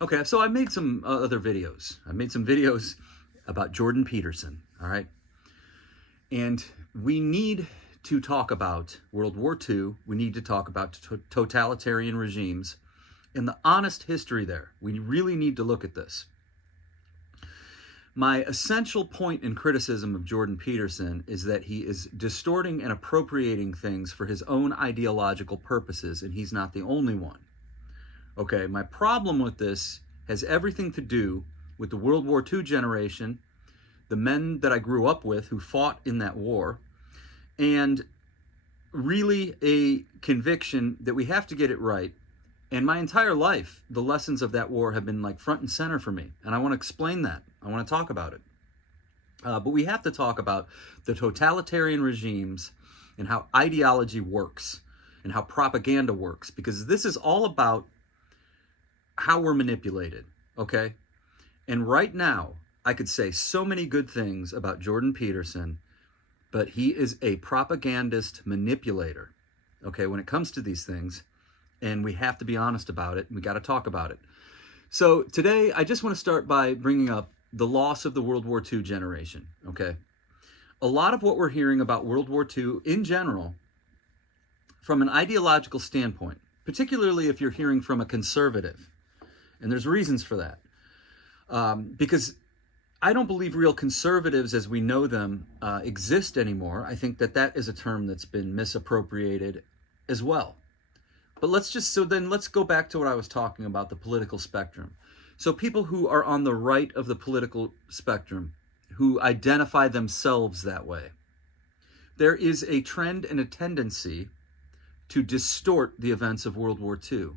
Okay, so I made some other videos. I made some videos about Jordan Peterson, all right? And we need to talk about World War II. We need to talk about totalitarian regimes and the honest history there. We really need to look at this. My essential point in criticism of Jordan Peterson is that he is distorting and appropriating things for his own ideological purposes, and he's not the only one. Okay, my problem with this has everything to do with the World War II generation, the men that I grew up with who fought in that war, and really a conviction that we have to get it right. And my entire life, the lessons of that war have been like front and center for me. And I want to explain that. I want to talk about it. But we have to talk about the totalitarian regimes and how ideology works and how propaganda works, because this is all about how we're manipulated, okay? And right now, I could say so many good things about Jordan Peterson, but he is a propagandist manipulator, okay, when it comes to these things. And we have to be honest about it. We got to talk about it. So today, I just want to start by bringing up the loss of the World War II generation, okay? A lot of what we're hearing about World War II in general, from an ideological standpoint, particularly if you're hearing from a conservative, and there's reasons for that, because I don't believe real conservatives as we know them exist anymore. I think that that is a term that's been misappropriated as well. But let's go back to what I was talking about, the political spectrum. So people who are on the right of the political spectrum, who identify themselves that way, there is a trend and a tendency to distort the events of World War II.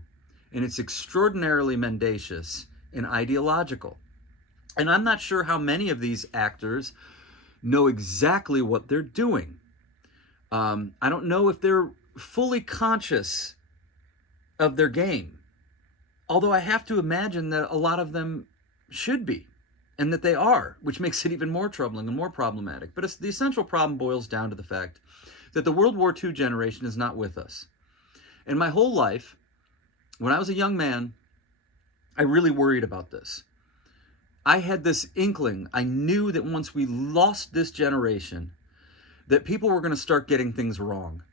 And it's extraordinarily mendacious and ideological. And I'm not sure how many of these actors know exactly what they're doing. I don't know if they're fully conscious of their game. Although I have to imagine that a lot of them should be, and that they are, which makes it even more troubling and more problematic. But the essential problem boils down to the fact that the World War II generation is not with us. And my whole life, when I was a young man, I really worried about this. I had this inkling. I knew that once we lost this generation, that people were going to start getting things wrong.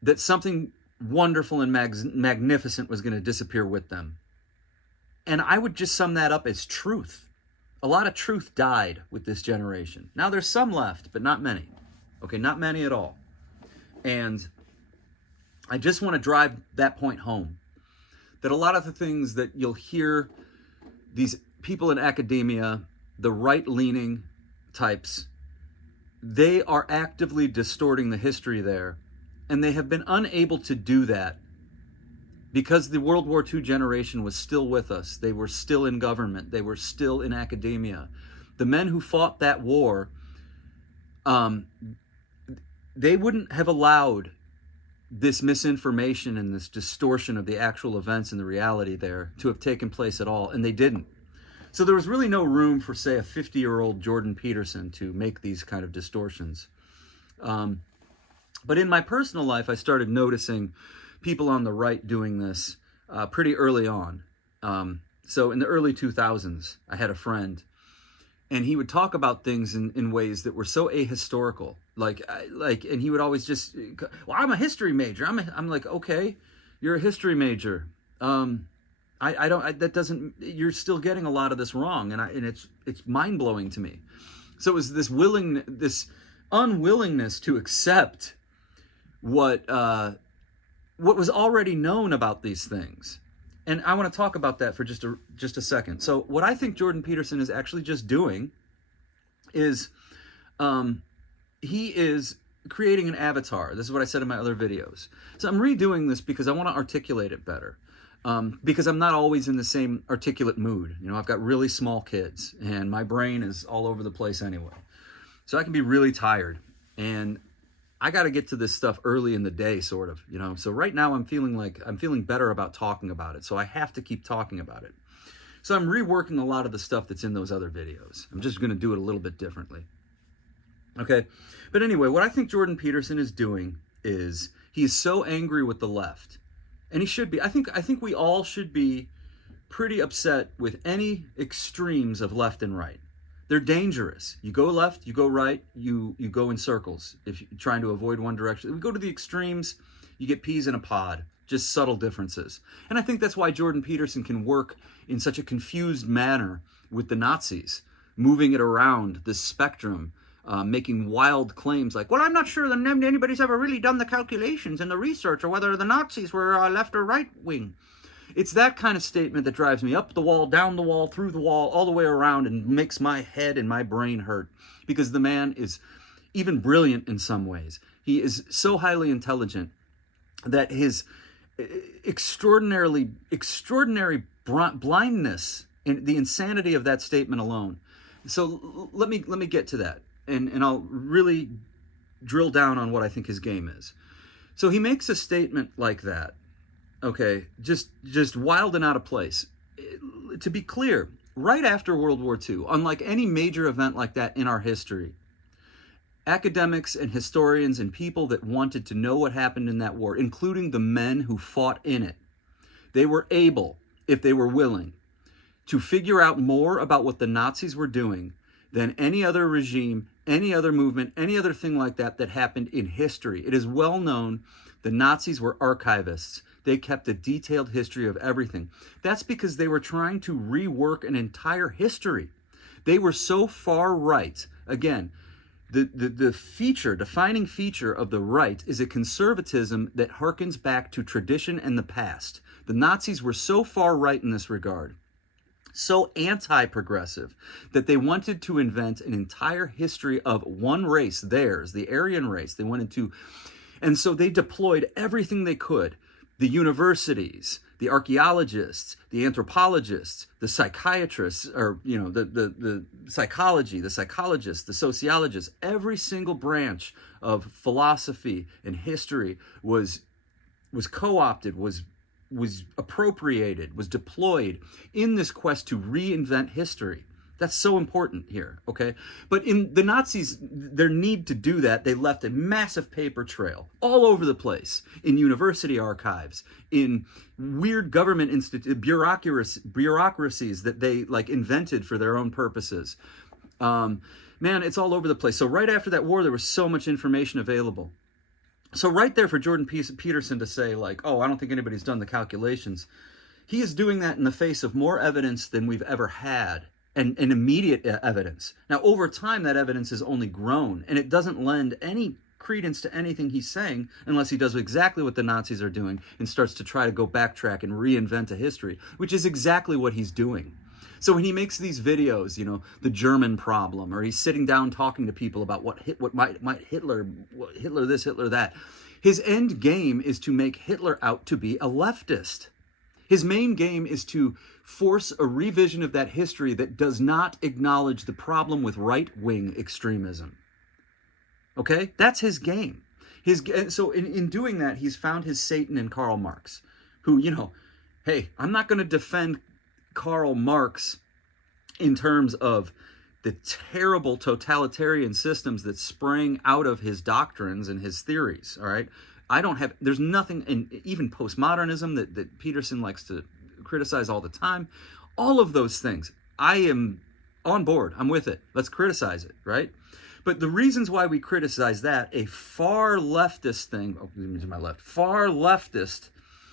That something wonderful and magnificent was going to disappear with them. And I would just sum that up as truth. A lot of truth died with this generation. Now there's some left, but not many. Okay, not many at all. And I just want to drive that point home. That a lot of the things that you'll hear these people in academia, the right-leaning types, they are actively distorting the history there. And they have been unable to do that because the World War II generation was still with us. They were still in government. They were still in academia. The men who fought that war, they wouldn't have allowed this misinformation and this distortion of the actual events and the reality there to have taken place at all, and they didn't. So there was really no room for, say, a 50-year-old Jordan Peterson to make these kind of distortions. But in my personal life, I started noticing people on the right doing this pretty early on. So in the early 2000s, I had a friend, and he would talk about things in ways that were so ahistorical. And he would always just, well, I'm a history major. I'm like, okay, you're a history major. You're still getting a lot of this wrong, and it's mind-blowing to me. So it was this unwillingness to accept what was already known about these things. And I want to talk about that for just a second. So what I think Jordan Peterson is actually just doing is he is creating an avatar. This is what I said in my other videos. So I'm redoing this because I want to articulate it better. Because I'm not always in the same articulate mood. You know, I've got really small kids and my brain is all over the place anyway. So I can be really tired, and I got to get to this stuff early in the day, sort of, you know. So right now I'm feeling better about talking about it. So I have to keep talking about it. So I'm reworking a lot of the stuff that's in those other videos. I'm just going to do it a little bit differently. Okay. But anyway, what I think Jordan Peterson is doing is he is so angry with the left, and he should be. I think we all should be pretty upset with any extremes of left and right. They're dangerous. You go left, you go right, you go in circles if you're trying to avoid one direction. We go to the extremes, you get peas in a pod, just subtle differences. And I think that's why Jordan Peterson can work in such a confused manner with the Nazis, moving it around this spectrum, making wild claims like, well, I'm not sure that anybody's ever really done the calculations and the research or whether the Nazis were left or right wing. It's that kind of statement that drives me up the wall, down the wall, through the wall, all the way around, and makes my head and my brain hurt, because the man is even brilliant in some ways. He is so highly intelligent that his extraordinary blindness and the insanity of that statement alone. So let me get to that, and I'll really drill down on what I think his game is. So he makes a statement like that. Okay, just wild and out of place. To be clear, right after World War II, unlike any major event like that in our history, academics and historians and people that wanted to know what happened in that war, including the men who fought in it, they were able, if they were willing, to figure out more about what the Nazis were doing than any other regime, any other movement, any other thing like that that happened in history. It is well known the Nazis were archivists. They kept a detailed history of everything. That's because they were trying to rework an entire history. They were so far right. Again, the defining feature of the right is a conservatism that harkens back to tradition and the past. The Nazis were so far right in this regard, so anti-progressive, that they wanted to invent an entire history of one race, theirs, the Aryan race. They wanted to, and so they deployed everything they could. The universities, the archaeologists, the anthropologists, the psychiatrists, or the psychology, the psychologists, the sociologists, every single branch of philosophy and history was co-opted, was appropriated, was deployed in this quest to reinvent history. That's so important here, okay? But in the Nazis, their need to do that, they left a massive paper trail all over the place, in university archives, in weird government bureaucracies that they invented for their own purposes. Man, it's all over the place. So right after that war, there was so much information available. So right there for Jordan Peterson to say oh, I don't think anybody's done the calculations, he is doing that in the face of more evidence than we've ever had. And immediate evidence. Now, over time, that evidence has only grown, and it doesn't lend any credence to anything he's saying unless he does exactly what the Nazis are doing and starts to try to go backtrack and reinvent a history, which is exactly what he's doing. So when he makes these videos, the German problem, or he's sitting down talking to people about what Hitler this, Hitler that, his end game is to make Hitler out to be a leftist. His main game is to force a revision of that history that does not acknowledge the problem with right-wing extremism. Okay? That's his game. So in doing that, he's found his Satan in Karl Marx, who, hey, I'm not going to defend Karl Marx in terms of the terrible totalitarian systems that sprang out of his doctrines and his theories, all right? There's nothing in even postmodernism that Peterson likes to criticize all the time. All of those things, I am on board. I'm with it. Let's criticize it, right? But the reasons why we criticize that, a far leftist thing, far leftist,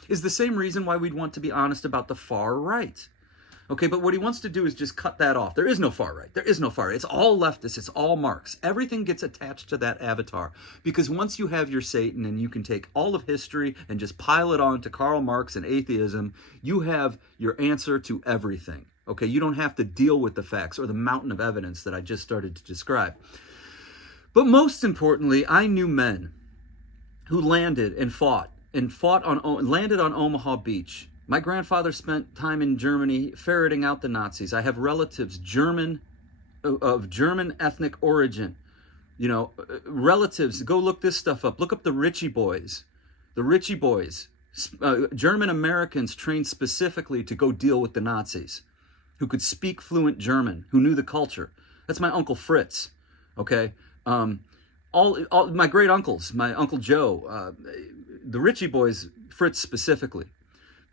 is the same reason why we'd want to be honest about the far right. Okay, but what he wants to do is just cut that off. There is no far right. There is no far right. It's all leftist. It's all Marx. Everything gets attached to that avatar. Because once you have your Satan and you can take all of history and just pile it on to Karl Marx and atheism, you have your answer to everything. Okay, you don't have to deal with the facts or the mountain of evidence that I just started to describe. But most importantly, I knew men who landed on Omaha Beach. My grandfather spent time in Germany ferreting out the Nazis. I have relatives of German ethnic origin. Relatives, go look this stuff up. Look up the Ritchie Boys. The Ritchie Boys, German Americans trained specifically to go deal with the Nazis, who could speak fluent German, who knew the culture. That's my Uncle Fritz, okay? All my great uncles, my Uncle Joe, the Ritchie Boys, Fritz specifically.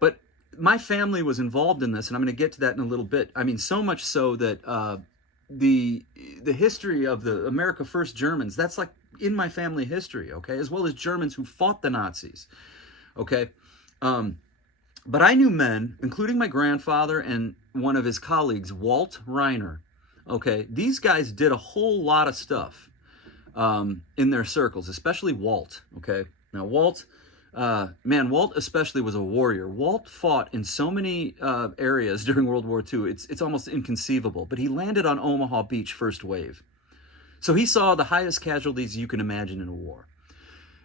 But my family was involved in this, and I'm going to get to that in a little bit. I mean, so much so that the history of the America First Germans, that's like in my family history, okay, as well as Germans who fought the Nazis, okay. But I knew men, including my grandfather and one of his colleagues, Walt Reiner. Okay, these guys did a whole lot of stuff in their circles, especially Walt. Okay, now Walt, Walt especially was a warrior. Walt fought in so many areas during World War II. It's almost inconceivable. But he landed on Omaha Beach first wave, so he saw the highest casualties you can imagine in a war.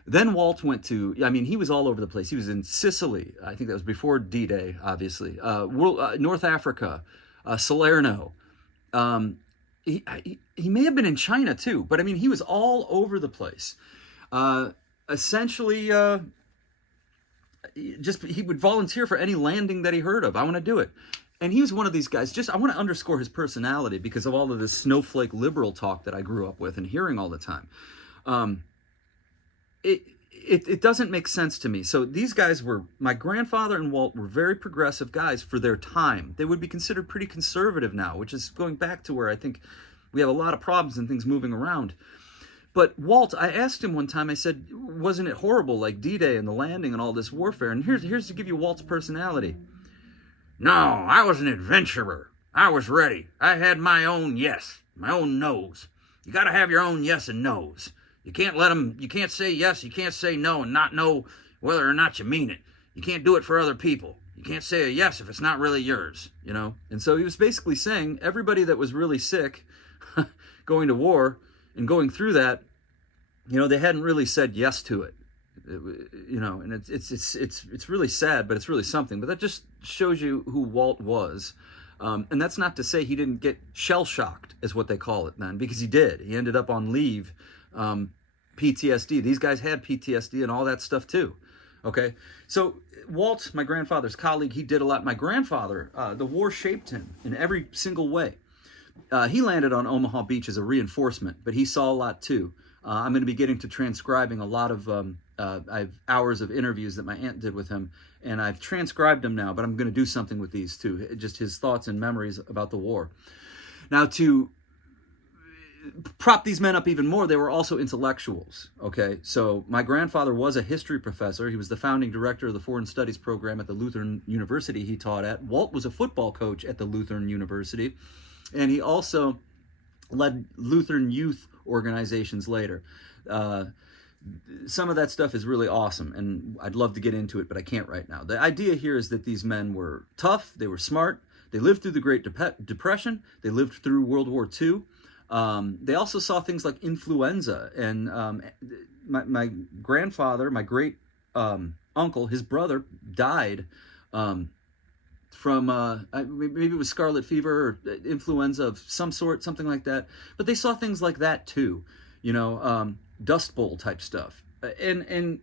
Then Walt went to, I mean, he was all over the place. He was in Sicily. I think that was before D-Day, obviously. North Africa, Salerno. He may have been in China too, but I mean, he was all over the place. Essentially, he would volunteer for any landing that he heard of. I want to do it. And he was one of these guys, I want to underscore his personality because of all of this snowflake liberal talk that I grew up with and hearing all the time. It doesn't make sense to me. So these guys my grandfather and Walt were very progressive guys for their time. They would be considered pretty conservative now, which is going back to where I think we have a lot of problems and things moving around. But Walt, I asked him one time, I said, wasn't it horrible, like D-Day and the landing and all this warfare? And here's to give you Walt's personality. No, I was an adventurer. I was ready. I had my own yes, my own no's. You got to have your own yes and no's. You can't say yes, you can't say no and not know whether or not you mean it. You can't do it for other people. You can't say a yes if it's not really yours, you know? And so he was basically saying everybody that was really sick going to war and going through that, you know, they hadn't really said yes to it. You know, and it's really sad, but it's really something. But that just shows you who Walt was. And that's not to say he didn't get shell-shocked, is what they call it then, because he did. He ended up on leave, PTSD. These guys had PTSD and all that stuff too. Okay, so Walt, my grandfather's colleague, he did a lot. My grandfather, the war shaped him in every single way. He landed on Omaha Beach as a reinforcement, but he saw a lot too. I'm going to be getting to transcribing a lot of I have hours of interviews that my aunt did with him, and I've transcribed them now, but I'm going to do something with these too, just his thoughts and memories about the war. Now, to prop these men up even more, they were also intellectuals, okay? So my grandfather was a history professor. He was the founding director of the Foreign Studies program at the Lutheran University he taught at. Walt was a football coach at the Lutheran University, and he also led Lutheran youth organizations later. Some of that stuff is really awesome, and I'd love to get into it, but I can't right now. The idea here is that these men were tough, they were smart, they lived through the Great Depression, they lived through World War II. They also saw things like influenza, and my grandfather, my great uncle, his brother died from maybe it was scarlet fever or influenza of some sort, something like that. But they saw things like that too, you know, Dust Bowl type stuff. And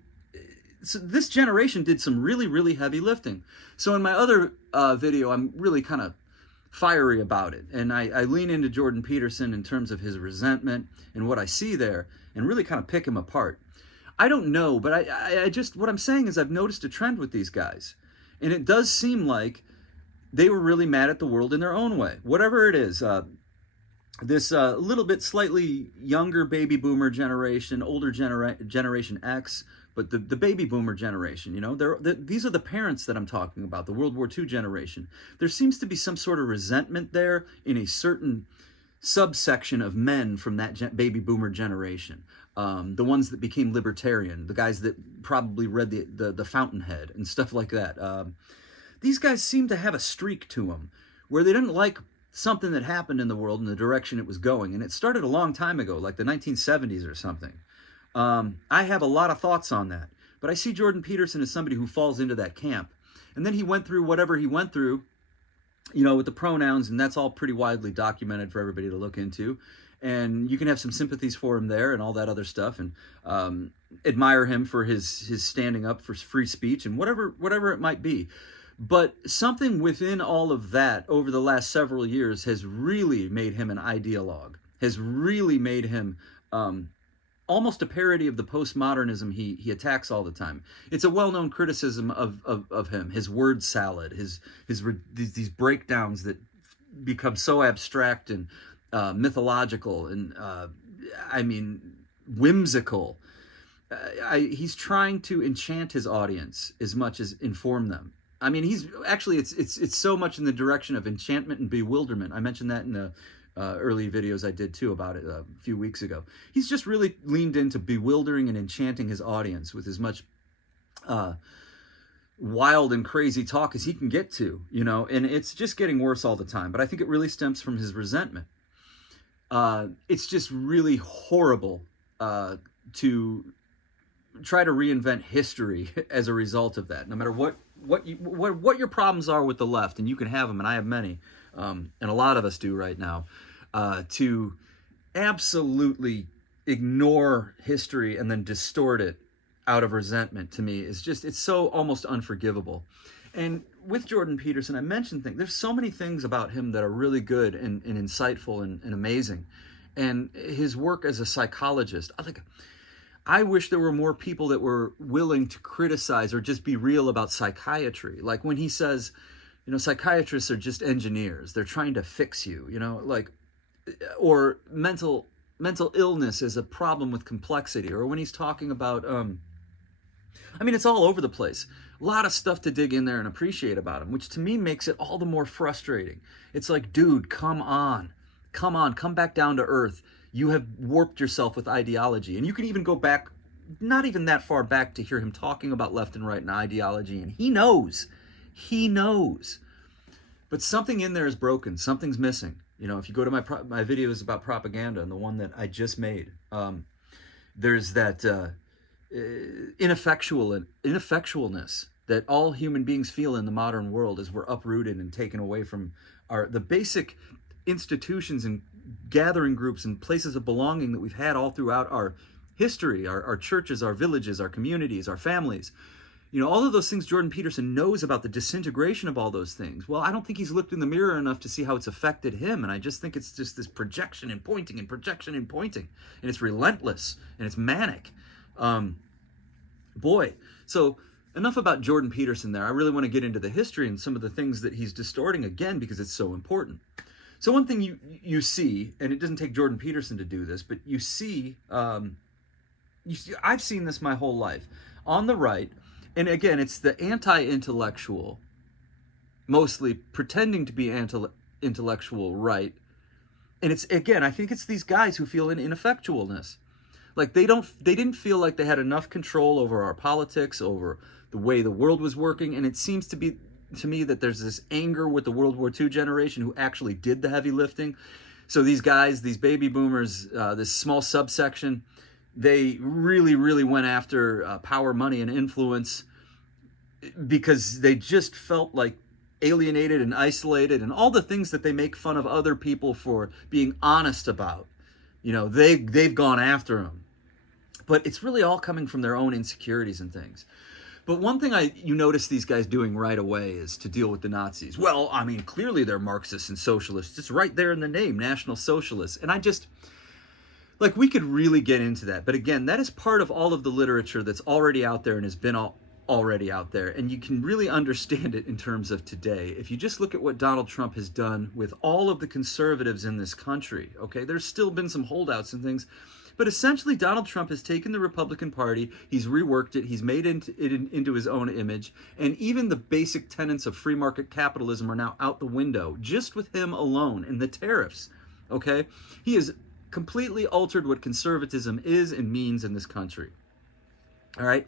so this generation did some really, really heavy lifting. So in my other video, I'm really kind of fiery about it, and I lean into Jordan Peterson in terms of his resentment and what I see there, and really kind of pick him apart. I don't know, but I just, what I'm saying is I've noticed a trend with these guys, and it does seem like they were really mad at the world in their own way. Whatever it is, this little bit slightly younger baby boomer generation, older generation X, but the baby boomer generation, you know, these are the parents that I'm talking about, the World War II generation. There seems to be some sort of resentment there in a certain subsection of men from that baby boomer generation. The ones that became libertarian, the guys that probably read the Fountainhead and stuff like that. These guys seem to have a streak to them where they didn't like something that happened in the world in the direction it was going. And it started a long time ago, like the 1970s or something. I have a lot of thoughts on that, but I see Jordan Peterson as somebody who falls into that camp. And then he went through whatever he went through, you know, with the pronouns, and that's all pretty widely documented for everybody to look into. And you can have some sympathies for him there and all that other stuff, and admire him for his standing up for free speech and whatever it might be. But something within all of that over the last several years has really made him an ideologue, has really made him almost a parody of the postmodernism he attacks all the time. It's a well-known criticism of him, his word salad, these breakdowns that become so abstract and mythological and I mean whimsical. He's trying to enchant his audience as much as inform them. I mean, he's actually it's so much in the direction of enchantment and bewilderment. I mentioned that in the early videos I did too about it a few weeks ago. He's just really leaned into bewildering and enchanting his audience with as much wild and crazy talk as he can get to, you know, and it's just getting worse all the time. But I think it really stems from his resentment. It's just really horrible to try to reinvent history as a result of that. No matter what your problems are with the left, and you can have them, and I have many, and a lot of us do right now, to absolutely ignore history and then distort it out of resentment, to me is just, it's so almost unforgivable. And with Jordan Peterson, I mentioned things, there's so many things about him that are really good and insightful and amazing. And his work as a psychologist, I wish there were more people that were willing to criticize or just be real about psychiatry. Like when he says, you know, psychiatrists are just engineers. They're trying to fix you, you know, like, or mental illness is a problem with complexity. Or when he's talking about, I mean, it's all over the place. A lot of stuff to dig in there and appreciate about him, which to me makes it all the more frustrating. It's like, dude, come back down to earth. You have warped yourself with ideology. And you can even go back, not even that far back, to hear him talking about left and right and ideology. And he knows. But something in there is broken. Something's missing. You know, if you go to my videos about propaganda and the one that I just made, there's that ineffectualness that all human beings feel in the modern world as we're uprooted and taken away from the basic institutions and gathering groups and places of belonging that we've had all throughout our history, our churches, our villages, our communities, our families. You know, all of those things. Jordan Peterson knows about the disintegration of all those things. Well, I don't think he's looked in the mirror enough to see how it's affected him. And I just think it's just this projection and pointing and projection and pointing. And it's relentless and it's manic. So enough about Jordan Peterson there. I really want to get into the history and some of the things that he's distorting again, because it's so important. So one thing you see, and it doesn't take Jordan Peterson to do this, but you see, I've seen this my whole life. On the right, and again, it's the anti-intellectual, mostly pretending to be intellectual right. And it's, again, I think it's these guys who feel an ineffectualness. Like they didn't feel like they had enough control over our politics, over the way the world was working. And it seems to me that there's this anger with the World War II generation who actually did the heavy lifting. So these guys, these baby boomers, this small subsection, they really, really went after power, money, and influence because they just felt like alienated and isolated, and all the things that they make fun of other people for being honest about. You know, they've gone after them. But it's really all coming from their own insecurities and things. But one thing you notice these guys doing right away is to deal with the Nazis. Well, I mean, clearly they're Marxists and socialists. It's right there in the name, National Socialists. And I just, like, we could really get into that. But again, that is part of all of the literature that's already out there and has been already out there. And you can really understand it in terms of today. If you just look at what Donald Trump has done with all of the conservatives in this country, okay, there's still been some holdouts and things. But essentially, Donald Trump has taken the Republican Party, he's reworked it, he's made it into his own image, and even the basic tenets of free market capitalism are now out the window, just with him alone, and the tariffs, okay? He has completely altered what conservatism is and means in this country, all right?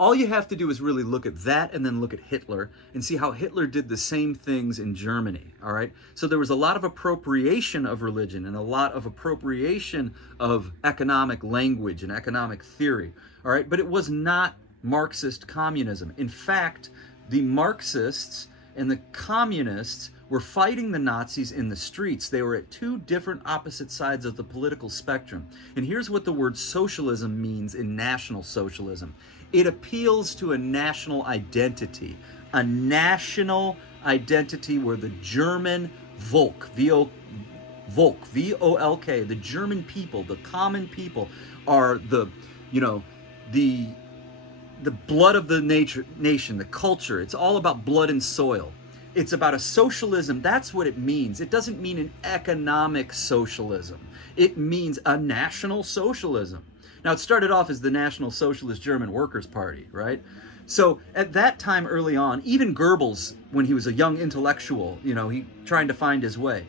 All you have to do is really look at that and then look at Hitler and see how Hitler did the same things in Germany, all right? So there was a lot of appropriation of religion and a lot of appropriation of economic language and economic theory, all right? But it was not Marxist communism. In fact, the Marxists and the communists were fighting the Nazis in the streets. They were at two different opposite sides of the political spectrum. And here's what the word socialism means in National Socialism. It appeals to a national identity where the German Volk, Volk, V-O-L-K, the German people, the common people, are the, you know, the blood of the nation, the culture. It's all about blood and soil. It's about a socialism. That's what it means. It doesn't mean an economic socialism. It means a national socialism. Now, it started off as the National Socialist German Workers' Party, right? So at that time early on, even Goebbels, when he was a young intellectual, you know, he trying to find his way.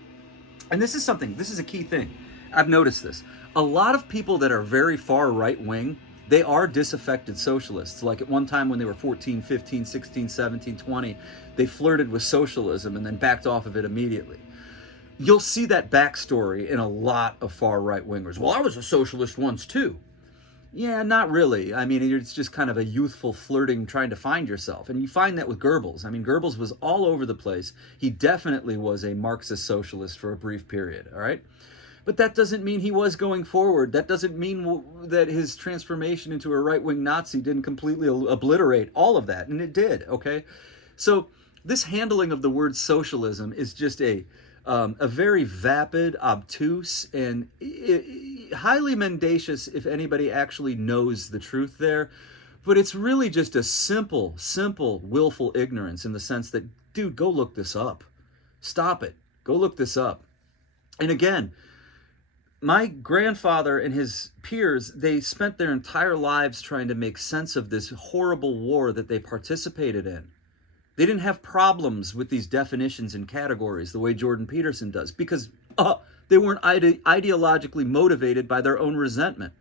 And this is a key thing. I've noticed this. A lot of people that are very far right-wing, they are disaffected socialists. Like at one time when they were 14, 15, 16, 17, 20, they flirted with socialism and then backed off of it immediately. You'll see that backstory in a lot of far right-wingers. Well, I was a socialist once too. Yeah, not really. I mean, it's just kind of a youthful flirting, trying to find yourself. And you find that with Goebbels. I mean, Goebbels was all over the place. He definitely was a Marxist socialist for a brief period, all right? But that doesn't mean he was going forward. That doesn't mean that his transformation into a right-wing Nazi didn't completely obliterate all of that. And it did, okay? So this handling of the word socialism is just a very vapid, obtuse, and highly mendacious if anybody actually knows the truth there. But it's really just a simple, willful ignorance in the sense that, dude, go look this up. Stop it. Go look this up. And again, my grandfather and his peers, they spent their entire lives trying to make sense of this horrible war that they participated in. They didn't have problems with these definitions and categories the way Jordan Peterson does because they weren't ideologically motivated by their own resentment.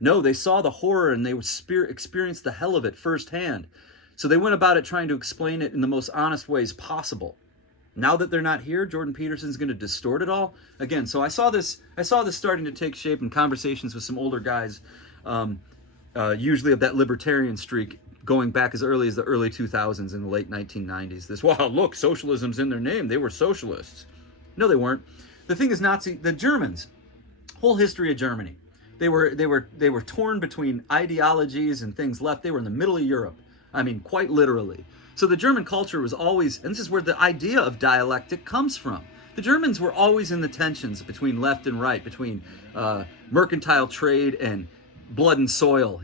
No, they saw the horror and they experienced the hell of it firsthand. So they went about it trying to explain it in the most honest ways possible. Now that they're not here, Jordan Peterson's going to distort it all again. So I saw this starting to take shape in conversations with some older guys, usually of that libertarian streak, going back as early as the early 2000s in the late 1990s. This, wow, look, socialism's in their name. They were socialists. No, they weren't. The thing is, the Germans, whole history of Germany, they were torn between ideologies and things left. They were in the middle of Europe. I mean, quite literally. So the German culture was always, and this is where the idea of dialectic comes from. The Germans were always in the tensions between left and right, between mercantile trade and blood and soil,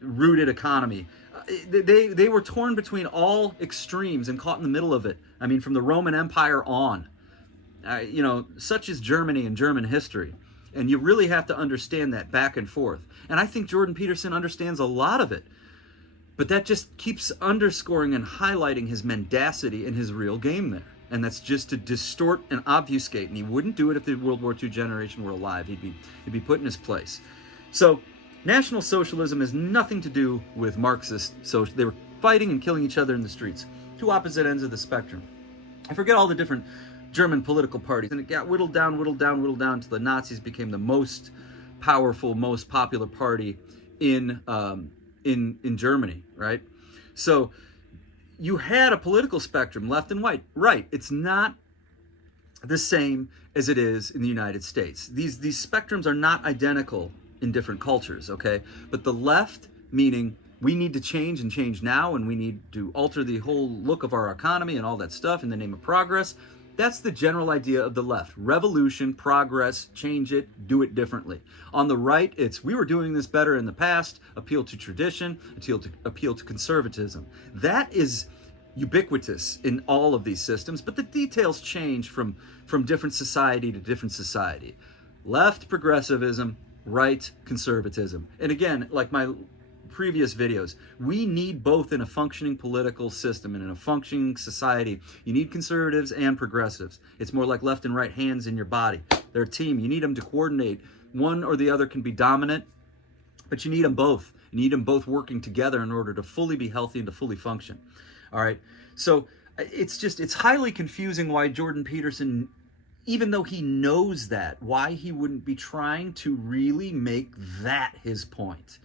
rooted economy. They were torn between all extremes and caught in the middle of it. I mean, from the Roman Empire on. Such is Germany and German history. And you really have to understand that back and forth. And I think Jordan Peterson understands a lot of it. But that just keeps underscoring and highlighting his mendacity and his real game there. And that's just to distort and obfuscate. And he wouldn't do it if the World War II generation were alive. He'd be put in his place. So National Socialism has nothing to do with Marxist social. They were fighting and killing each other in the streets. Two opposite ends of the spectrum. I forget all the different German political parties. And it got whittled down until the Nazis became the most powerful, most popular party in Germany, right? So you had a political spectrum, left and right. It's not the same as it is in the United States. These spectrums are not identical in different cultures, okay? But the left, meaning we need to change and change now, and we need to alter the whole look of our economy and all that stuff in the name of progress. That's the general idea of the left. Revolution, progress, change it, do it differently. On the right, it's we were doing this better in the past, appeal to tradition, appeal to conservatism. That is ubiquitous in all of these systems, but the details change from different society to different society. Left, progressivism, right, conservatism. And again, like my previous videos, we need both in a functioning political system and in a functioning society. You need conservatives and progressives. It's more like left and right hands in your body. They're a team. You need them to coordinate. One or the other can be dominant, but you need them both. You need them both working together in order to fully be healthy and to fully function. All right. So it's highly confusing why Jordan Peterson, even though he knows that, why he wouldn't be trying to really make that his point.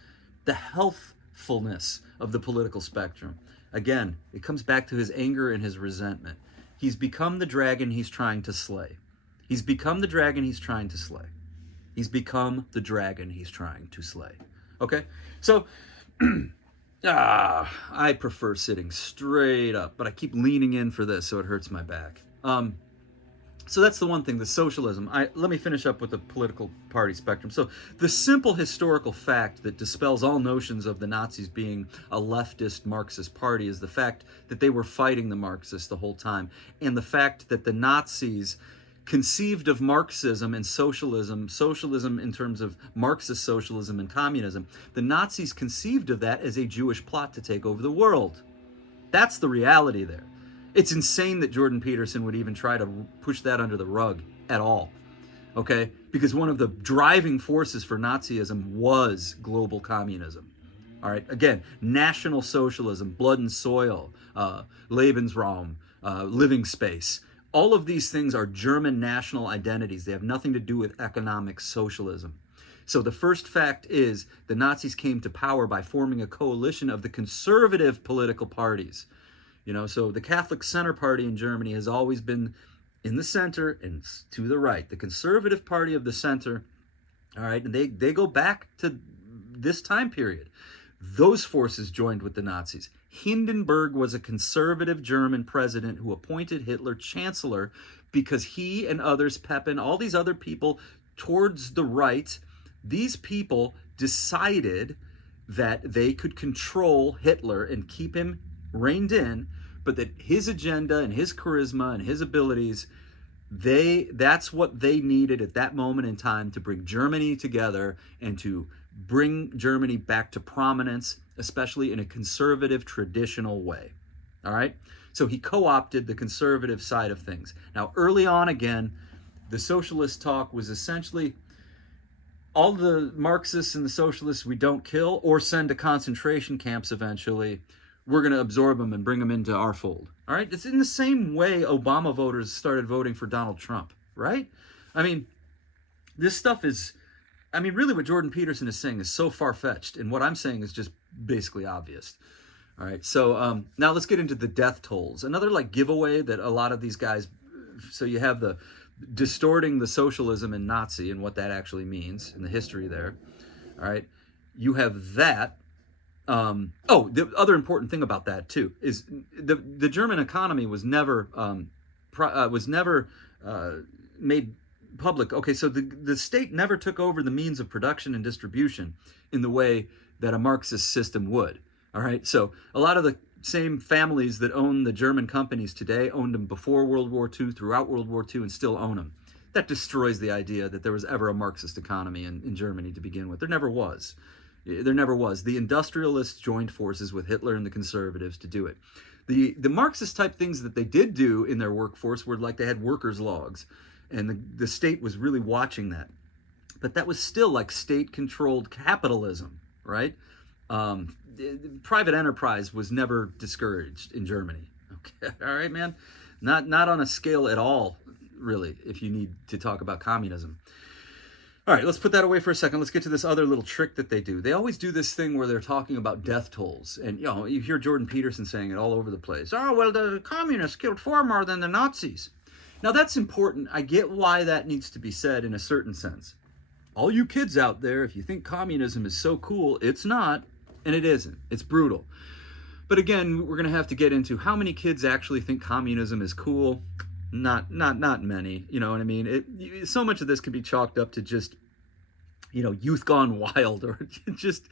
The healthfulness of the political spectrum. Again, it comes back to his anger and his resentment. He's become the dragon he's trying to slay. He's become the dragon he's trying to slay. He's become the dragon he's trying to slay. Okay? So, I prefer sitting straight up, but I keep leaning in for this, so it hurts my back. So that's the one thing, the socialism. Let me finish up with the political party spectrum. So the simple historical fact that dispels all notions of the Nazis being a leftist Marxist party is the fact that they were fighting the Marxists the whole time. And the fact that the Nazis conceived of Marxism and socialism in terms of Marxist socialism and communism, the Nazis conceived of that as a Jewish plot to take over the world. That's the reality there. It's insane that Jordan Peterson would even try to push that under the rug at all, okay? Because one of the driving forces for Nazism was global communism, all right? Again, National Socialism, blood and soil, Lebensraum, living space. All of these things are German national identities. They have nothing to do with economic socialism. So the first fact is the Nazis came to power by forming a coalition of the conservative political parties. You know, so the Catholic Center Party in Germany has always been in the center and to the right. The Conservative Party of the center, all right, and they go back to this time period. Those forces joined with the Nazis. Hindenburg was a conservative German president who appointed Hitler chancellor because he and others, Pepin, all these other people towards the right, these people decided that they could control Hitler and keep him reined in, but that his agenda and his charisma and his abilities, that's what they needed at that moment in time to bring Germany together and to bring Germany back to prominence, especially in a conservative, traditional way. All right? So he co-opted the conservative side of things. Now, early on, again, the socialist talk was essentially all the Marxists and the socialists we don't kill or send to concentration camps eventually. We're going to absorb them and bring them into our fold. All right? It's in the same way Obama voters started voting for Donald Trump, right? I mean, this stuff is, I mean, really what Jordan Peterson is saying is so far-fetched, and what I'm saying is just basically obvious. All right, so now let's get into the death tolls. Another like giveaway that a lot of these guys, so you have the distorting the socialism and Nazi and what that actually means in the history there. All right, you have that. The other important thing about that too is the German economy was never made public. Okay, so the state never took over the means of production and distribution in the way that a Marxist system would. All right, so a lot of the same families that own the German companies today owned them before World War II, throughout World War II, and still own them. That destroys the idea that there was ever a Marxist economy in Germany to begin with. There never was. There never was. The industrialists joined forces with Hitler and the conservatives to do it. The Marxist type things that they did do in their workforce were like they had workers' logs, and the state was really watching that. But that was still like state-controlled capitalism, right? Private enterprise was never discouraged in Germany. Okay, all right, man? Not on a scale at all, really, if you need to talk about communism. All right, let's put that away for a second. Let's get to this other little trick that they do. They always do this thing where they're talking about death tolls. And, you hear Jordan Peterson saying it all over the place. Oh, well, the communists killed far more than the Nazis. Now, that's important. I get why that needs to be said in a certain sense. All you kids out there, if you think communism is so cool, it's not, and it isn't. It's brutal. But again, we're going to have to get into how many kids actually think communism is cool. Not many, you know what I mean? So much of this can be chalked up to just, youth gone wild, or just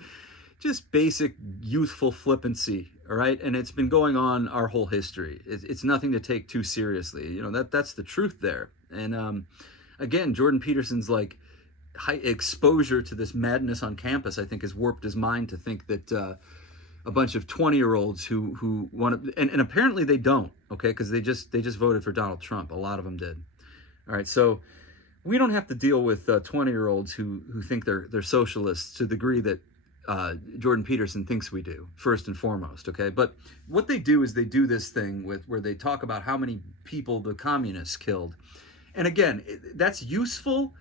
basic youthful flippancy, all right? And it's been going on our whole history. It's nothing to take too seriously. That's the truth there. And again, Jordan Peterson's like high exposure to this madness on campus, I think, has warped his mind to think that a bunch of 20-year-olds who want to, and apparently they don't, okay, because they just voted for Donald Trump. A lot of them did. All right, so we don't have to deal with 20-year-olds who think they're socialists to the degree that Jordan Peterson thinks we do, first and foremost, okay? But what they do is they do this thing where they talk about how many people the communists killed. And again, that's useful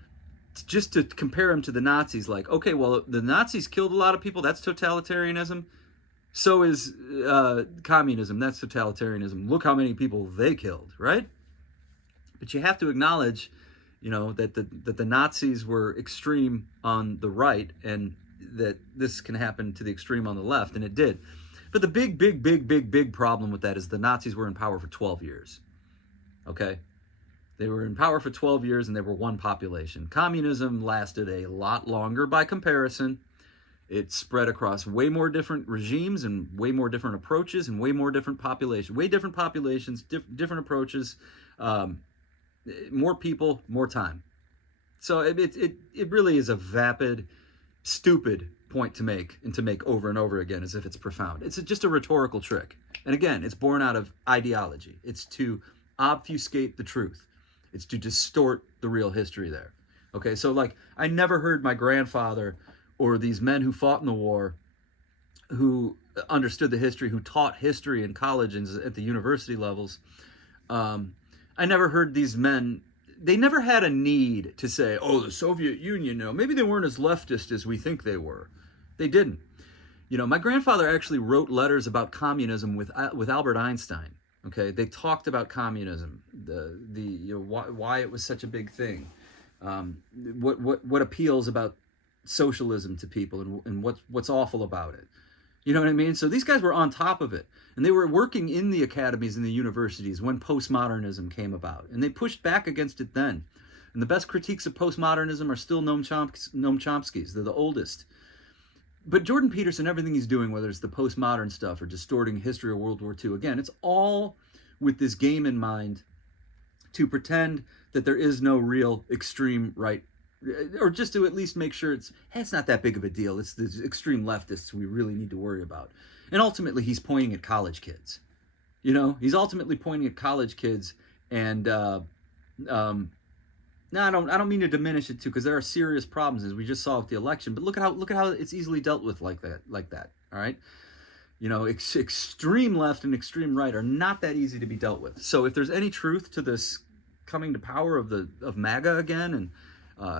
just to compare them to the Nazis. Like, okay, well, the Nazis killed a lot of people. That's totalitarianism. So is communism. That's totalitarianism. Look how many people they killed, right? But you have to acknowledge, that the Nazis were extreme on the right, and that this can happen to the extreme on the left, and it did. But the big problem with that is the Nazis were in power for 12 years. Okay? They were in power for 12 years and they were one population. Communism lasted a lot longer by comparison. It spread across way more different regimes and way more different approaches and way more different populations. Way different populations, different approaches, more people, more time. So it really is a vapid, stupid point to make, and to make over and over again as if it's profound. It's just a rhetorical trick. And again, it's born out of ideology. It's to obfuscate the truth. It's to distort the real history there. Okay, so like, I never heard my grandfather or these men who fought in the war, who understood the history, who taught history in college and at the university levels, I never heard these men, they never had a need to say, oh, the Soviet Union, maybe they weren't as leftist as we think they were. They didn't. My grandfather actually wrote letters about communism with Albert Einstein. Okay, they talked about communism, why it was such a big thing, what appeals about socialism to people, and what's awful about it. You know what I mean? So these guys were on top of it, and they were working in the academies and the universities when postmodernism came about, and they pushed back against it then. And the best critiques of postmodernism are still Noam Chomsky's. They're the oldest. But Jordan Peterson, everything he's doing, whether it's the postmodern stuff or distorting history of World War II, again, it's all with this game in mind, to pretend that there is no real extreme right, or just to at least make sure it's not that big of a deal. It's the extreme leftists we really need to worry about. And ultimately, he's pointing at college kids. He's ultimately pointing at college kids, and no, I don't mean to diminish it too, because there are serious problems, as we just saw with the election. But look at how it's easily dealt with like that. All right, extreme left and extreme right are not that easy to be dealt with. So if there's any truth to this coming to power of MAGA again and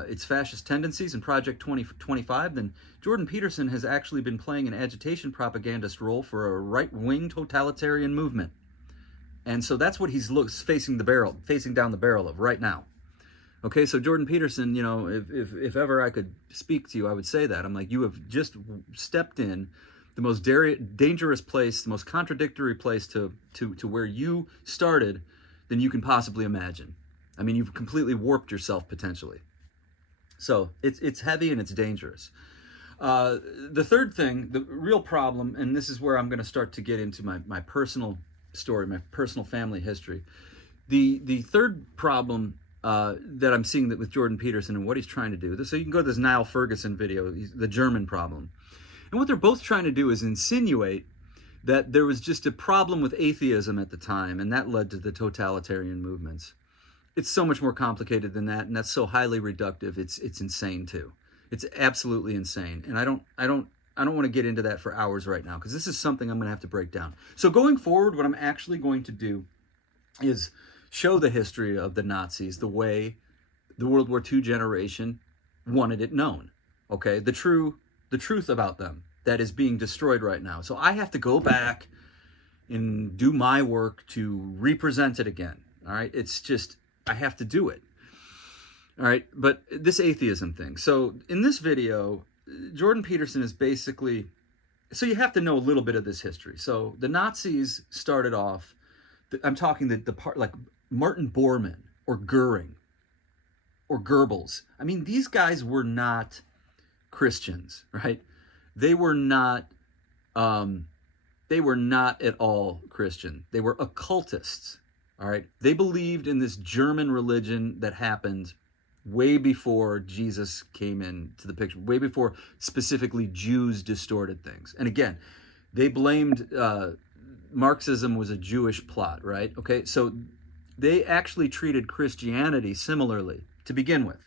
its fascist tendencies and Project 2025, then Jordan Peterson has actually been playing an agitation propagandist role for a right-wing totalitarian movement, and so that's what he's facing down the barrel of right now. Okay, so Jordan Peterson, if ever I could speak to you, I would say that. I'm like, you have just stepped in the most dangerous place, the most contradictory place to where you started than you can possibly imagine. I mean, you've completely warped yourself potentially. So it's heavy and it's dangerous. The third thing, the real problem, and this is where I'm going to start to get into my personal story, my personal family history. The third problem that I'm seeing that with Jordan Peterson and what he's trying to do. So you can go to this Niall Ferguson video, the German problem. And what they're both trying to do is insinuate that there was just a problem with atheism at the time, and that led to the totalitarian movements. It's so much more complicated than that, and that's so highly reductive. It's insane too. It's absolutely insane. And I don't want to get into that for hours right now, because this is something I'm going to have to break down. So going forward, what I'm actually going to do is show the history of the Nazis the way the World War II generation wanted it known. Okay, the truth about them that is being destroyed right now. So I have to go back and do my work to represent it again. All right, it's just, I have to do it. All right, but this atheism thing. So in this video, Jordan Peterson is basically, so you have to know a little bit of this history. So the Nazis started off, I'm talking the part like Martin Bormann or Goering or Goebbels. I mean, these guys were not Christians, right? They were not at all Christian. They were occultists, all right? They believed in this German religion that happened way before Jesus came into the picture, way before specifically Jews distorted things. And again, they blamed Marxism was a Jewish plot, right? Okay, so they actually treated Christianity similarly to begin with,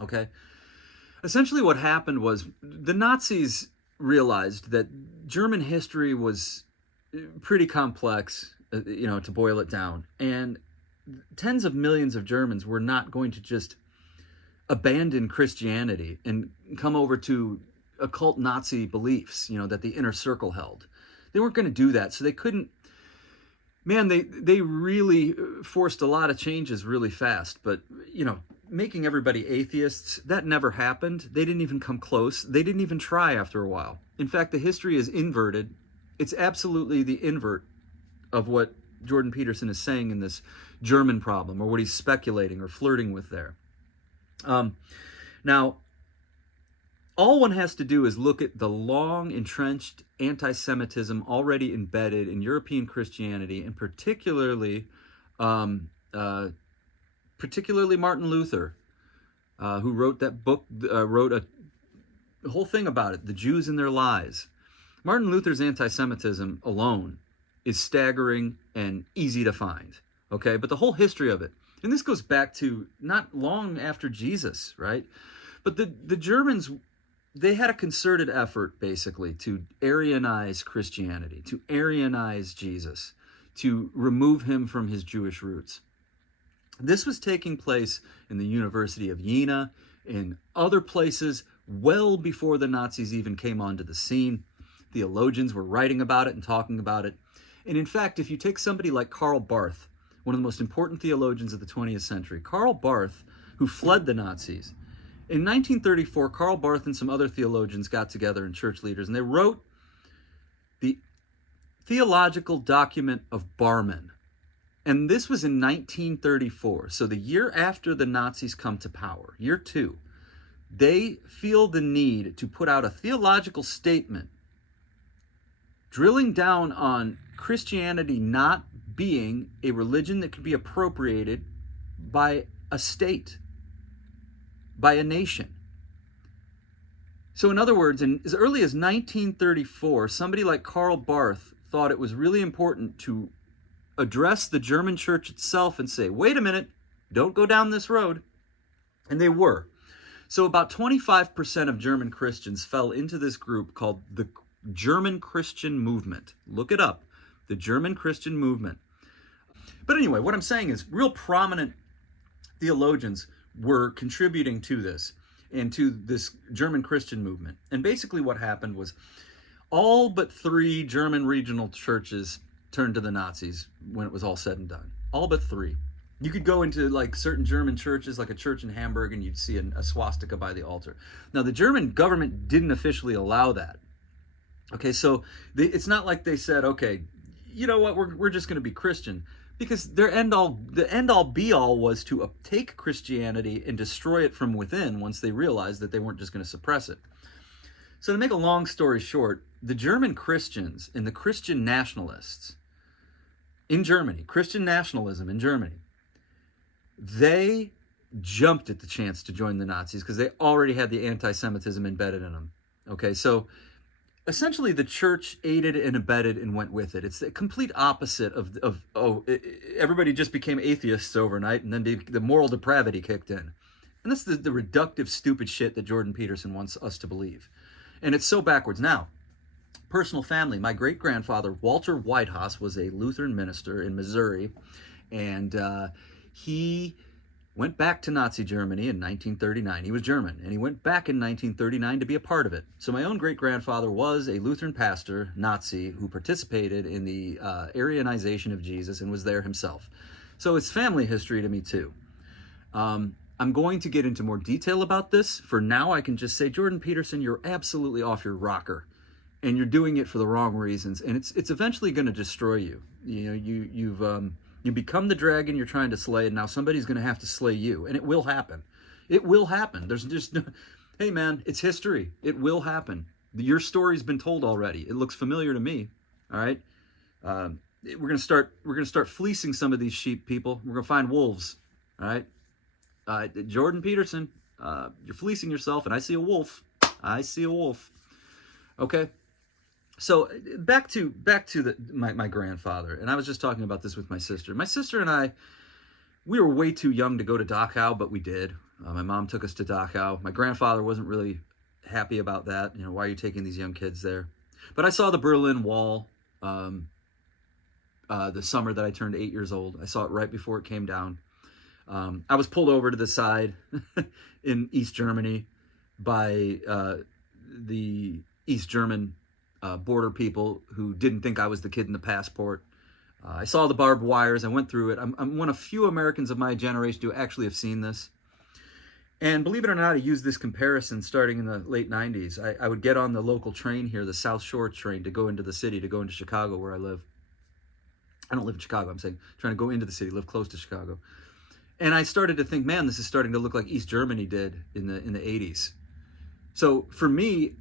okay? Essentially what happened was the Nazis realized that German history was pretty complex, to boil it down, and tens of millions of Germans were not going to just abandon Christianity and come over to occult Nazi beliefs, that the inner circle held. They weren't going to do that, so they couldn't. Man, they really forced a lot of changes really fast, but, making everybody atheists, that never happened. They didn't even come close. They didn't even try after a while. In fact, the history is inverted. It's absolutely the invert of what Jordan Peterson is saying in this German problem or what he's speculating or flirting with there. Now, all one has to do is look at the long entrenched anti-Semitism already embedded in European Christianity, and particularly Martin Luther, who wrote that book, wrote a whole thing about it, The Jews and Their Lies. Martin Luther's anti-Semitism alone is staggering and easy to find, okay? But the whole history of it, and this goes back to not long after Jesus, right? But the Germans, they had a concerted effort, basically, to Aryanize Christianity, to Aryanize Jesus, to remove him from his Jewish roots. This was taking place in the University of Jena, in other places, well before the Nazis even came onto the scene. Theologians were writing about it and talking about it. And in fact, if you take somebody like Karl Barth, one of the most important theologians of the 20th century, Karl Barth, who fled the Nazis, in 1934, Karl Barth and some other theologians got together and church leaders, and they wrote the Theological Document of Barmen. And this was in 1934, so the year after the Nazis come to power, year 2. They feel the need to put out a theological statement drilling down on Christianity not being a religion that could be appropriated by a state, by a nation. So in other words, as early as 1934, somebody like Karl Barth thought it was really important to address the German church itself and say, wait a minute, don't go down this road. And they were. So about 25% of German Christians fell into this group called the German Christian Movement. Look it up, the German Christian Movement. But anyway, what I'm saying is real prominent theologians were contributing to this and to this German Christian movement. And basically what happened was all but 3 German regional churches turned to the Nazis when it was all said and done. All but 3. You could go into like certain German churches, like a church in Hamburg, and you'd see a swastika by the altar. Now, the German government didn't officially allow that. Okay, so it's not like they said, okay, you know what, we're just going to be Christian, because the end all be all was to take Christianity and destroy it from within once they realized that they weren't just going to suppress it. So to make a long story short, the German Christians and the Christian nationalists in Germany, Christian nationalism in Germany, they jumped at the chance to join the Nazis because they already had the anti-Semitism embedded in them. Okay, so essentially the church aided and abetted and went with it. It's the complete opposite of everybody just became atheists overnight and then the moral depravity kicked in. And that's the reductive, stupid shit that Jordan Peterson wants us to believe. And it's so backwards. Now, personal family. My great-grandfather, Walter Whitehouse, was a Lutheran minister in Missouri, and he went back to Nazi Germany in 1939. He was German, and he went back in 1939 to be a part of it. So my own great-grandfather was a Lutheran pastor, Nazi, who participated in the Aryanization of Jesus and was there himself. So it's family history to me, too. I'm going to get into more detail about this. For now, I can just say, Jordan Peterson, you're absolutely off your rocker, and you're doing it for the wrong reasons, and it's eventually going to destroy you. You know, you become the dragon you're trying to slay, and now somebody's going to have to slay you, and it will happen. It will happen. There's just no, hey man, it's history. It will happen. Your story's been told already. It looks familiar to me. All right, we're gonna start fleecing some of these sheep, people. We're gonna find wolves. All right, Jordan Peterson, you're fleecing yourself, and I see a wolf. I see a wolf. Okay. So back to my grandfather, and I was just talking about this with my sister. My sister and I, we were way too young to go to Dachau, but we did. My mom took us to Dachau. My grandfather wasn't really happy about that. You know, why are you taking these young kids there? But I saw the Berlin Wall the summer that I turned 8 years old. I saw it right before it came down. I was pulled over to the side in East Germany by the East German border people who didn't think I was the kid in the passport. I saw the barbed wires. I went through it. I'm one of few Americans of my generation who actually have seen this. And believe it or not, I used this comparison starting in the late 90s. I would get on the local train here, the South Shore train, to go into the city, to go into Chicago where I live. I don't live in Chicago. I'm saying trying to go into the city, live close to Chicago. And I started to think, man, this is starting to look like East Germany did in the 80s. So for me,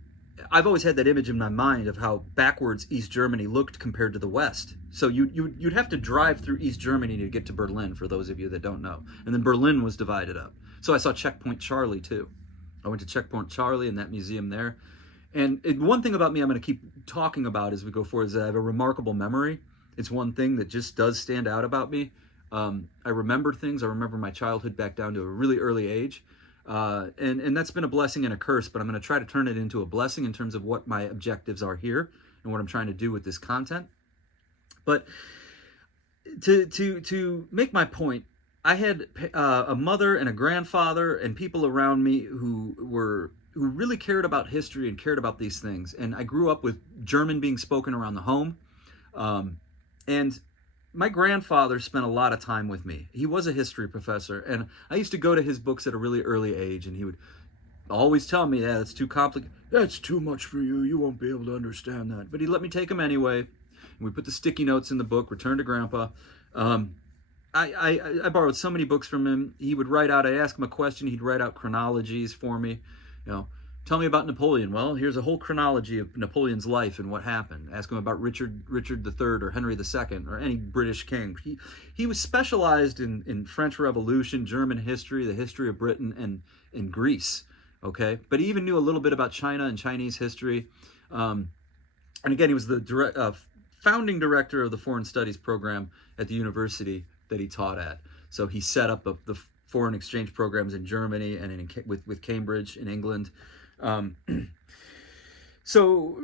I've always had that image in my mind of how backwards East Germany looked compared to the West. So you'd have to drive through East Germany to get to Berlin, for those of you that don't know. And then Berlin was divided up. So I saw Checkpoint Charlie too. I went to Checkpoint Charlie and that museum there. And one thing about me I'm going to keep talking about as we go forward is that I have a remarkable memory. It's one thing that just does stand out about me. I remember things. I remember my childhood back down to a really early age. And that's been a blessing and a curse, but I'm going to try to turn it into a blessing in terms of what my objectives are here and what I'm trying to do with this content. But to make my point, I had a mother and a grandfather and people around me who really cared about history and cared about these things. And I grew up with German being spoken around the home. And my grandfather spent a lot of time with me. He was a history professor, and I used to go to his books at a really early age, and he would always tell me, yeah, that's too complicated. That's too much for you. You won't be able to understand that. But he'd let me take them anyway. And we put the sticky notes in the book, Return to Grandpa. I borrowed so many books from him. He would write out, I'd ask him a question, he'd write out chronologies for me. Tell me about Napoleon. Well, here's a whole chronology of Napoleon's life and what happened. Ask him about Richard III or Henry II or any British king. He was specialized in French Revolution, German history, the history of Britain, and in Greece. Okay, but he even knew a little bit about China and Chinese history. And again, he was the founding director of the Foreign Studies program at the university that he taught at. So he set up the foreign exchange programs in Germany and with Cambridge in England. So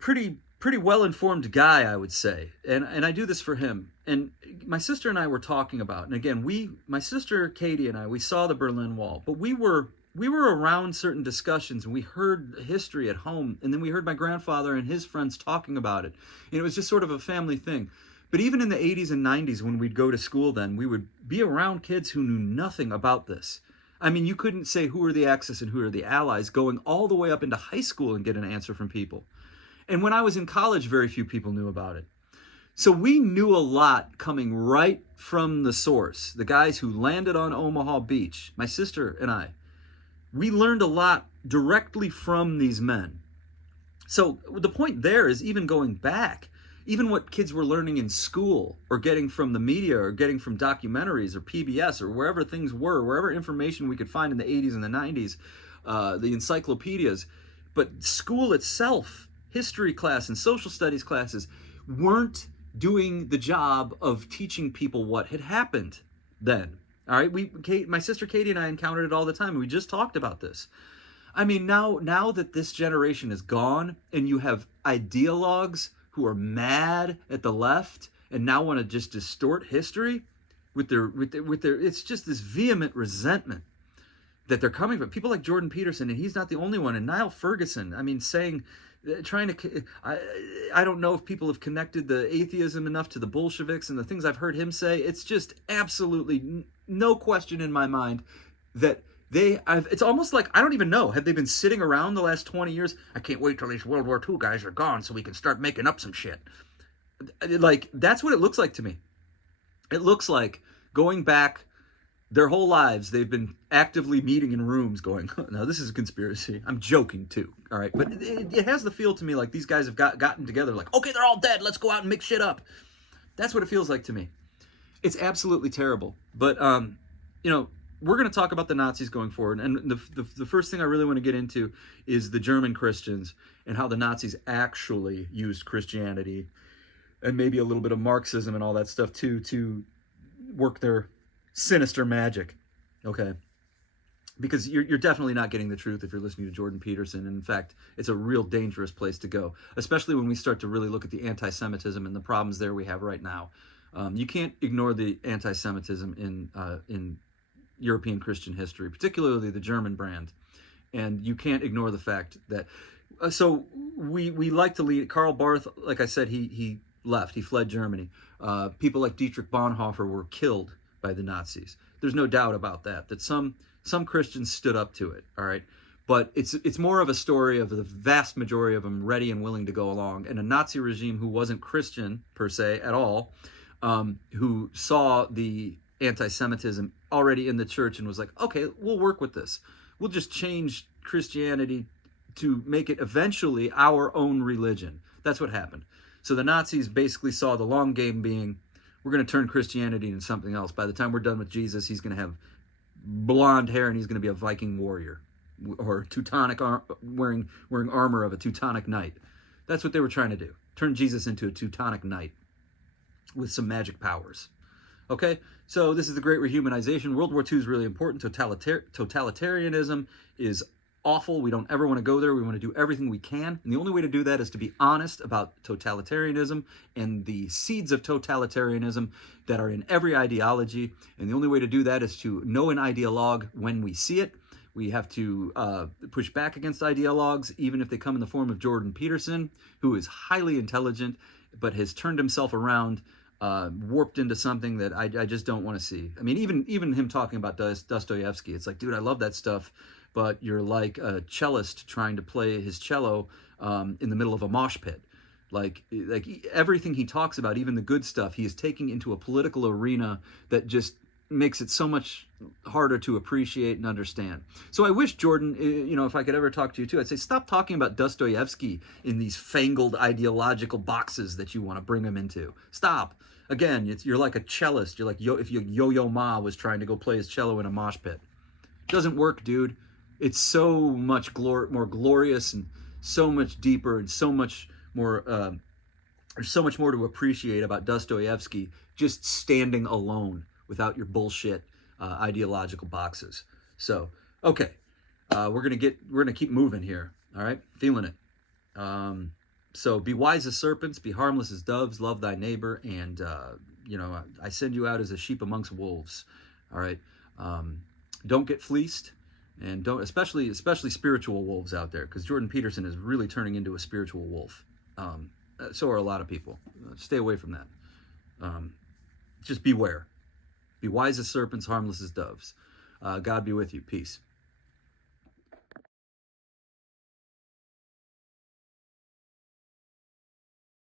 pretty well-informed guy, I would say. And I do this for him. And my sister and I were talking about, and again, my sister Katie and I, we saw the Berlin Wall, but we were around certain discussions and we heard history at home, and then we heard my grandfather and his friends talking about it. And it was just sort of a family thing. But even in the 80s and 90s, when we'd go to school then, we would be around kids who knew nothing about this. I mean, you couldn't say who are the Axis and who are the Allies going all the way up into high school and get an answer from people. And when I was in college, very few people knew about it. So we knew a lot coming right from the source. The guys who landed on Omaha Beach, my sister and I, we learned a lot directly from these men. So the point there is, even going back, even what kids were learning in school or getting from the media or getting from documentaries or PBS or wherever things were, wherever information we could find in the 80s and the 90s, the encyclopedias. But school itself, history class and social studies classes, weren't doing the job of teaching people what had happened then. All right, my sister Katie and I encountered it all the time, and we just talked about this. I mean, now that this generation is gone and you have ideologues who are mad at the left and now want to just distort history with their it's just this vehement resentment that they're coming from. People like Jordan Peterson, and he's not the only one, and Niall Ferguson, I mean, I don't know if people have connected the atheism enough to the Bolsheviks and the things I've heard him say. It's just absolutely no question in my mind that it's almost like, I don't even know, have they been sitting around the last 20 years? I can't wait till these World War II guys are gone so we can start making up some shit. Like, that's what it looks like to me. It looks like going back their whole lives, they've been actively meeting in rooms going, no, this is a conspiracy. I'm joking too, all right? But it has the feel to me like these guys have gotten together like, okay, they're all dead, let's go out and make shit up. That's what it feels like to me. It's absolutely terrible. But, we're going to talk about the Nazis going forward. And the first thing I really want to get into is the German Christians and how the Nazis actually used Christianity and maybe a little bit of Marxism and all that stuff too to work their sinister magic. Okay? Because you're definitely not getting the truth if you're listening to Jordan Peterson. And in fact, it's a real dangerous place to go, especially when we start to really look at the anti-Semitism and the problems there we have right now. You can't ignore the anti-Semitism in European Christian history, particularly the German brand. And you can't ignore the fact that, so we like to lead, Karl Barth, like I said, he left, he fled Germany. People like Dietrich Bonhoeffer were killed by the Nazis. There's no doubt about that some Christians stood up to it, all right? But it's more of a story of the vast majority of them ready and willing to go along, and a Nazi regime who wasn't Christian, per se, at all, who saw the anti-Semitism already in the church and was like, okay, we'll work with this. We'll just change Christianity to make it eventually our own religion. That's what happened. So the Nazis basically saw the long game being, we're going to turn Christianity into something else. By the time we're done with Jesus, he's going to have blonde hair and he's going to be a Viking warrior or Teutonic wearing armor of a Teutonic knight. That's what they were trying to do. Turn Jesus into a Teutonic knight with some magic powers. Okay, so this is the Great Rehumanization. World War II is really important. Totalitarianism is awful. We don't ever want to go there. We want to do everything we can. And the only way to do that is to be honest about totalitarianism and the seeds of totalitarianism that are in every ideology. And the only way to do that is to know an ideologue when we see it. We have to push back against ideologues, even if they come in the form of Jordan Peterson, who is highly intelligent, but has turned himself around, warped into something that I just don't want to see. I mean, even him talking about Dostoevsky, it's like, dude, I love that stuff, but you're like a cellist trying to play his cello in the middle of a mosh pit. Like everything he talks about, even the good stuff, he is taking into a political arena that just makes it so much harder to appreciate and understand. So I wish, Jordan, if I could ever talk to you too, I'd say stop talking about Dostoevsky in these fangled ideological boxes that you want to bring him into. Stop. Again, you're like a cellist. You're like if Yo-Yo Ma was trying to go play his cello in a mosh pit. Doesn't work, dude. It's so much more glorious and so much deeper and so much more. There's so much more to appreciate about Dostoevsky just standing alone without your bullshit ideological boxes. So, okay, we're gonna keep moving here. All right, feeling it. So be wise as serpents, be harmless as doves, love thy neighbor, and I send you out as a sheep amongst wolves. All right, don't get fleeced, and don't especially spiritual wolves out there, because Jordan Peterson is really turning into a spiritual wolf. So are a lot of people. Stay away from that. Just beware. Be wise as serpents, harmless as doves. God be with you. Peace.